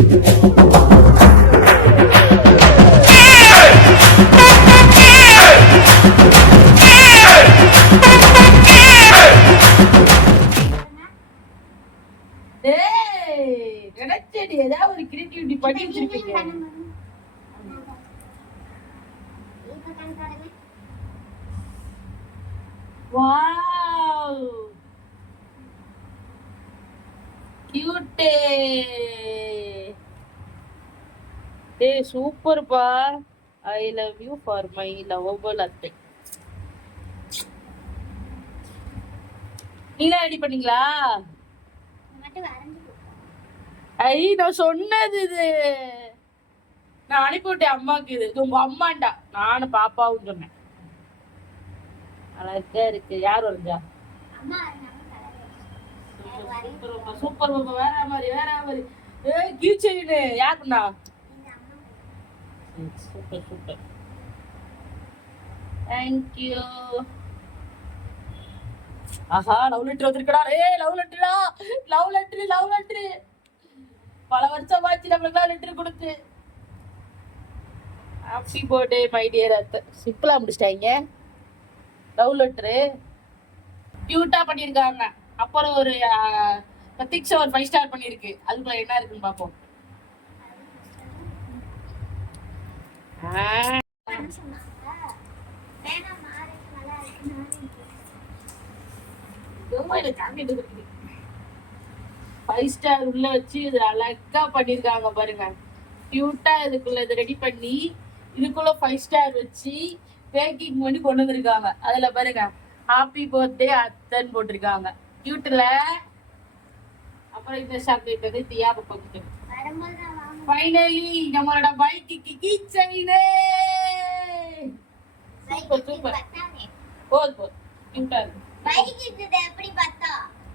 ஏய், ஏதாவது ஒரு creativity பண்ணி வச்சிருப்பீங்க. Wow. Cute. ஏய் சூப்பர்ப்பா I love you for my lovable அத்தை நீங்க ரெடி பண்ணீங்களா ஐ நான் சொன்னது இது நான் அனுப்பிவிட்டேன் அம்மாக்கு இது உங்க அம்மாண்டா நானும் பாப்பாவும் சொன்னேன் அழகா இருக்கு யார் வரைஞ்சா சூப்பர் பாப்பா சூப்பர் பாப்பா வேற மாதிரி வேற மாதிரி ஏய் கீச்செயின் யாருண்ணா சூப்பர் சூப்பர் தேங்க்யூ ஆஹா லவ் லெட்டர் வந்திருக்கடா. ஏ லவ் லெட்டரா லவ் லெட்டர் லவ் லெட்டர் பல வருஷம் ஆச்சு நம்மளுக்கு லெட்டர் கொடுத்து. ஹாப்பி பர்த்டே மை டியர் அத்தை. சிம்பிளா முடிச்சிட்டாங்க. லவ் லெட்டரு கியூட்டா பண்ணியிருக்காங்க. அப்புறம் ஒரு பிரதீக்ஷா ஒரு ஃபைவ் ஸ்டார் பண்ணியிருக்கு. அதுக்குள்ள என்ன இருக்குன்னு பார்ப்போம் ஆ, ரொம்ப எனக்கு காமிட்டு இருக்குது ஃபைவ் ஸ்டார் உள்ள வச்சு இது அழகா பண்ணிருக்காங்க பாருங்க. கியூட்டா இதுக்குள்ள இது ரெடி பண்ணி இதுக்குள்ள ஃபைவ் ஸ்டார் வச்சு பேக்கிங் பண்ணி கொண்டு வந்திருக்காங்க. அதுல பாருங்க ஹாப்பி பர்த்டே அத்தன் போட்டிருக்காங்க. கியூட்ல அப்புறம் இந்த சாக்லேட் வந்து தியா பக்கம் ஃபைனலி நம்மளோட பைக்கு கீ செயினே சூப்பர் சூப்பர். போதும் போதும். கியூட்டா இருக்கு.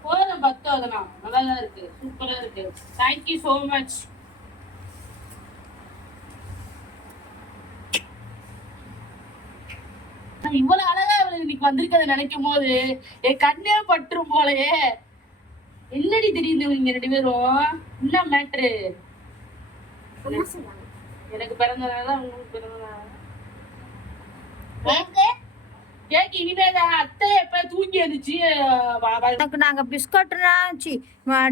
போதும் பத்து அதெல்லாம். நல்லா தான் இருக்கு. சூப்பரா இருக்கு. தேங்க்யூ ஸோ மச் இவ்வளவு அழகா இவளுக்கு இன்னைக்கு வந்திருக்கதை நினைக்கும் போது என் கண்ணே பட்டுரும் போலயே. என்னடி தெரியுது நீங்க ரெண்டு பேரும்? என்ன மேட்ரு எனக்கு பிறந்த நாள் தான் உங்களுக்கு பிறந்த நாள் கேக்கு இனிமேதான் அத்தை எப்ப தூங்கி இருந்துச்சு உனக்கு நாங்க பிஸ்கட்லாம் சி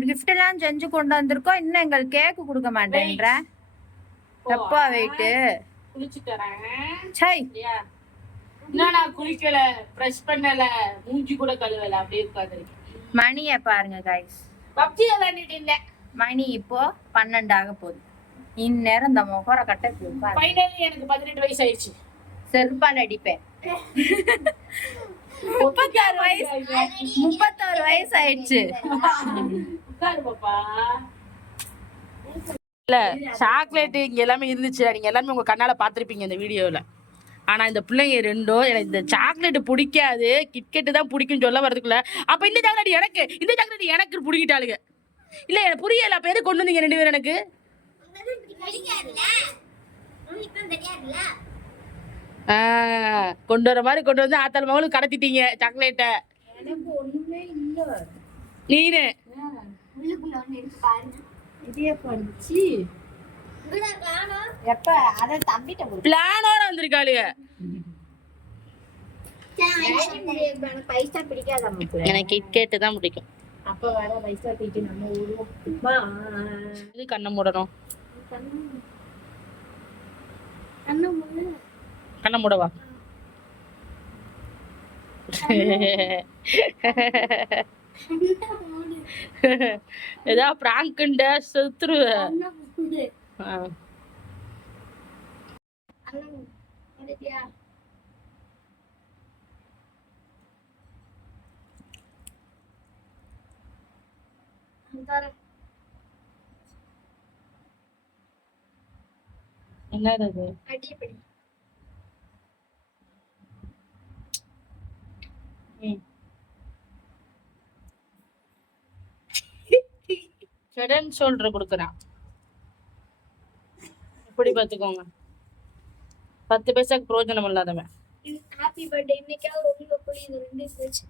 கிஃப்ட் எல்லாம் செஞ்சு கொண்டு வந்திருக்கோம். இன்னும் எங்களுக்கு கேக் கொடுக்க மாட்டேன்ற. எப்பா வெயிட்டு குளிச்சு தரேன் சை. சரியா இன்னும் நான் குளிக்கல ப்ரஷ் பண்ணல மூஞ்சி கூட கழுவல. அப்படியே உட்காந்துருக்கேன் மணியை பாருங்க கைஸ் பப்ஜி விளையாண்டுட்டு மணி இப்போ பன்னெண்டு ஆக போகுது. இந்நேரம் இந்த முகர கட்ட ஃபைனலி எனக்கு பதினெட்டு வயசு ஆயிடுச்சு செருப்பால் அடிப்பேன். முப்பத்தாறு வயசு முப்பத்தாறு வயசு ஆயிடுச்சு இல்ல சாக்லேட் இங்க எல்லாமே இருந்துச்சு நீங்க எல்லாமே உங்க கண்ணால பாத்திருப்பீங்க இந்த வீடியோல. ஆனா இந்த பிள்ளைங்க ரெண்டும் எனக்கு இந்த சாக்லேட் பிடிக்காது. கிட்கெட்டு தான் பிடிக்கும் சொல்ல வரதுக்குள்ள அப்ப இந்த சாக்லேட் எனக்கு இந்த சாக்லேட் எனக்கு பிடிக்கிட்டாளுங்க இல்ல எனக்கு புரியல. அப்ப எது கொண்டு வந்தீங்க ரெண்டு பேரும் எனக்கு? கொண்டு வர மாதிரி கொண்டு வந்து ஆத்தாள் மகளும் கடத்திட்டீங்க சாக்லேட்டை நீனு? எப்ப? அத தம்பிட்ட கொடு. பிளானோட வந்திருக்காளுங்க பைசா பிடிக்காத மக்கள்? எனக்கு கிட்கேட்டு தான் பிடிக்கும். அப்ப வர பைசா தூக்கி நம்ம ஊருவோம். இது கண்ணை மூடணும். கண்ணை மூடவா? ஏதா பிராங்க்ண்ட செத்துருவ ஆ. என்னது ம். ஹெட் ஷோல்டர் கொடுக்குறான் இப்படி பார்த்துக்கோங்க. பத்து பைசாக்கு பிரயோஜனம் இல்லாதவன். ஹாப்பி பர்த்டே இன்னைக்காவது ரொம்ப புரியுது ரெண்டு போச்சு.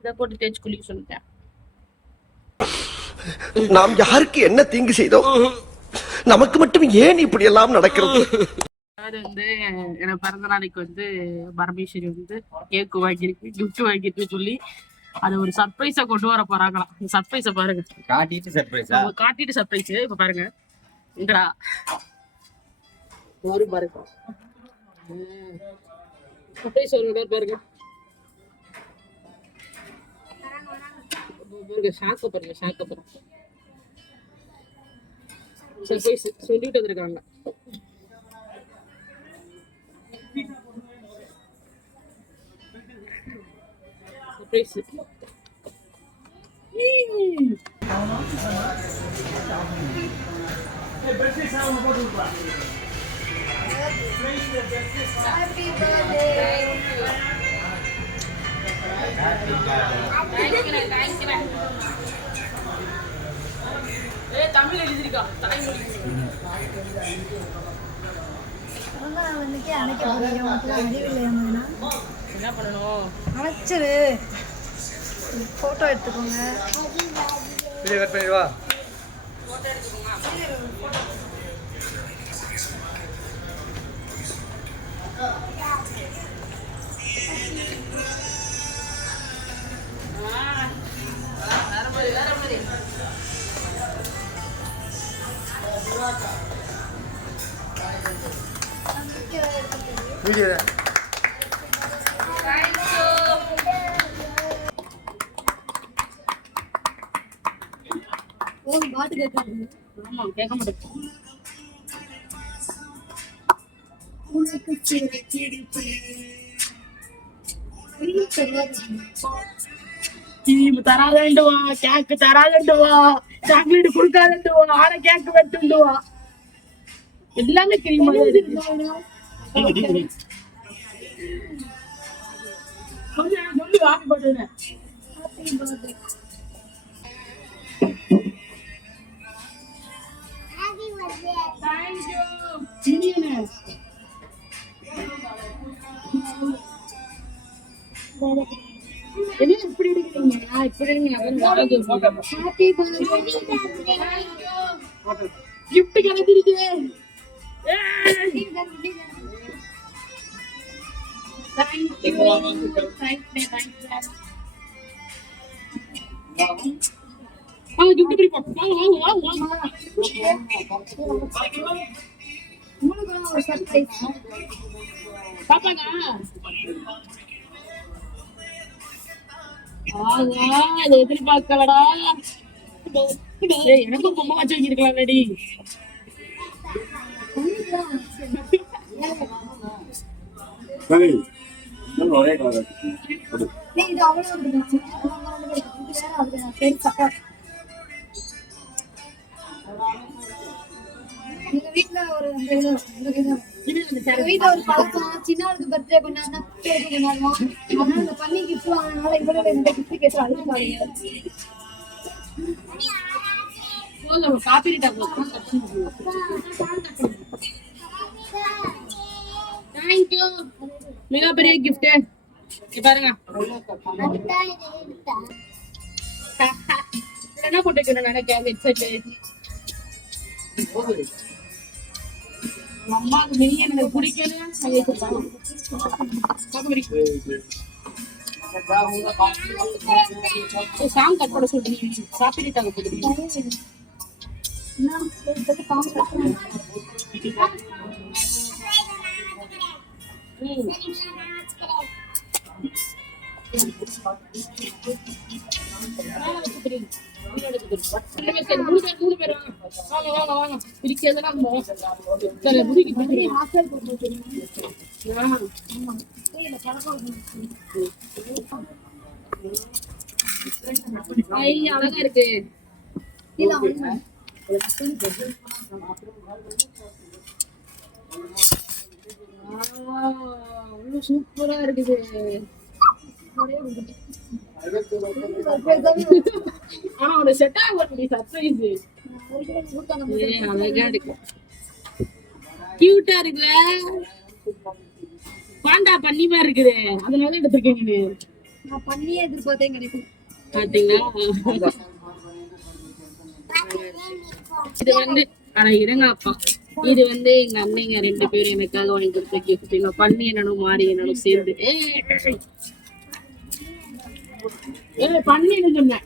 இதை போட்டு தேய்ச்சி குளிக்க சொல்லிட்டேன். நாம் யாருக்கு என்ன தீங்கு செய்தோம் நமக்கு மட்டும் ஏன் இப்படி எல்லாம் நடக்கிறது? அதாவது வந்து எனக்கு பிறந்த நாளைக்கு வந்து பரமேஸ்வரி வந்து கேக்கு வாங்கியிருக்கு gift வாங்கியிருக்கு சொல்லி அது ஒரு சர்ப்ரைஸா கொண்டு வர போறாங்களாம். இந்த சர்ப்ரைஸ பாருங்க. காட்டிட்டு சர்ப்ரைஸா காட்டிட்டு சர்ப்ரைஸ் இப்ப பாருங்க. இங்கடா வரும் பாருங்க சர்ப்ரைஸ் ஒரு பாருங்க. பாருங்க ஷாக்க பாருங்க. ஷாக்க பாருங்க சர்ப்ரைஸ் சொல்லிட்டு வந்திருக்காங்க. சர்ப்ரைஸ் ஏய் தமிழ் எழுதிருக்கா தாய்மொழி என்ன பண்ணணும் அழைச்சிரு போட்டோ எடுத்துக்கோங்க வீடியோ கட் பண்ணிடுவா வேற மாதிரி வீடியோ ஆமா கேட்க மாட்டேன். டீம் தராதண்டுவா கேக்கு தராதண்டுவா சாக்லேட் கொடுக்காதண்டுவா ஆன கேக்கு வெட்டுண்டுவா. எல்லாமே கிரீமா கொஞ்சம் சொல்லி ஹாப்பி பர்த்டே எடுக்கிறீங்க இப்படி ஹாப்பி கிஃப்ட் கிடைச்சிருச்சு வாங்க கிஃப்ட் பிரிப்போம் வாங்க வாங்க வாங்க வாங்க பாப்பாங்க ஆகா அதை எதிர்பார்க்கலடா. எனக்கும் பொம்மை வச்சு ஒரே கலர் எங்க வீட்ல ஒரு எங்க ஒரு பழக்கம். சின்னவளுக்கு பர்த்டே கொண்டாடினா பேருக்கு கொண்டாடுவோம் பண்ணி கிஃப்ட் வாங்கினால இவரோட இந்த கிஃப்ட் கேட்டு அழுகாதீங்க போதும் கிஃப்ட் பாருங்க. என்ன போட்டு வைக்கணும் நினைக்கிறேன் ஹெட்செட் அம்மாவுக்கு மினி எனக்கு பிடிக்கணும் சாங் கட் பண்ண சொல்றீங்க காப்பீட்டு போட்டுருக்கீங்க அழகா இருக்கு சூப்பரா இருக்குது. ஆனா ஒரு செட் ஆகும் சர்ப்ரைஸ் அழகா இருக்கு. கியூட்டா இருக்குல்ல? பாண்டா பண்ணி மாதிரி இருக்குது. அதனால எடுத்திருக்கேன் நீ நான் பண்ணியே எதிர்பார்த்தேன் கிடைக்கும். பாத்தீங்களா? நல்லா இருக்கு இது வந்து அட இருங்க அப்பா. இது வந்து எங்க அண்ணங்க ரெண்டு பேரும் எனக்காக வாங்கி கொடுத்த கிஃப்ட் எங்க பண்ணி என்னனும் மாறி என்னனும் சேர்ந்து. ஏய் பண்ணின்னு சொன்னேன்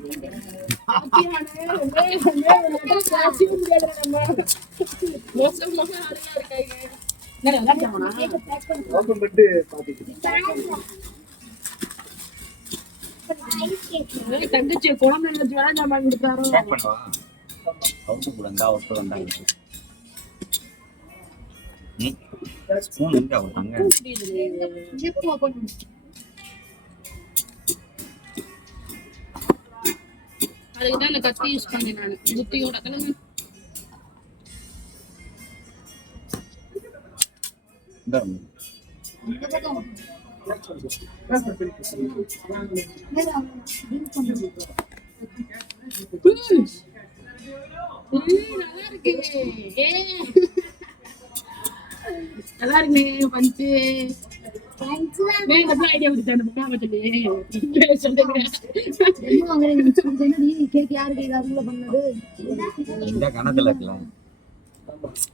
தங்கச்சி குழந்தை ஜாமான் கொடுத்தாரோ அவுட்டு கூட இருந்தா ஸ்பூன் தங்க அதுக்கு தான் இந்த கத்தி யூஸ் பண்ணேன் நான். புத்தியோட. தானே. நல்லா இருக்கு. நல்லா இருக்குண்ணே பஞ்சு. வேங்க ஐடியா கொடுத்தேன் அந்த புக்கா வச்சுட்டு சொல்லுங்க என்ன வாங்குறீங்க என்னடி கேக் யாருக்கு இது பண்ணது இந்த கணத்துல இருக்கலாம்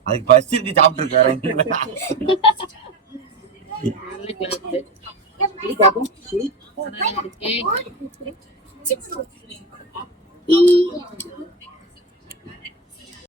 அதுக்கு பஸ் இருக்கு சாப்பிட்டு இருக்காரு நல்ல கிளாஸ்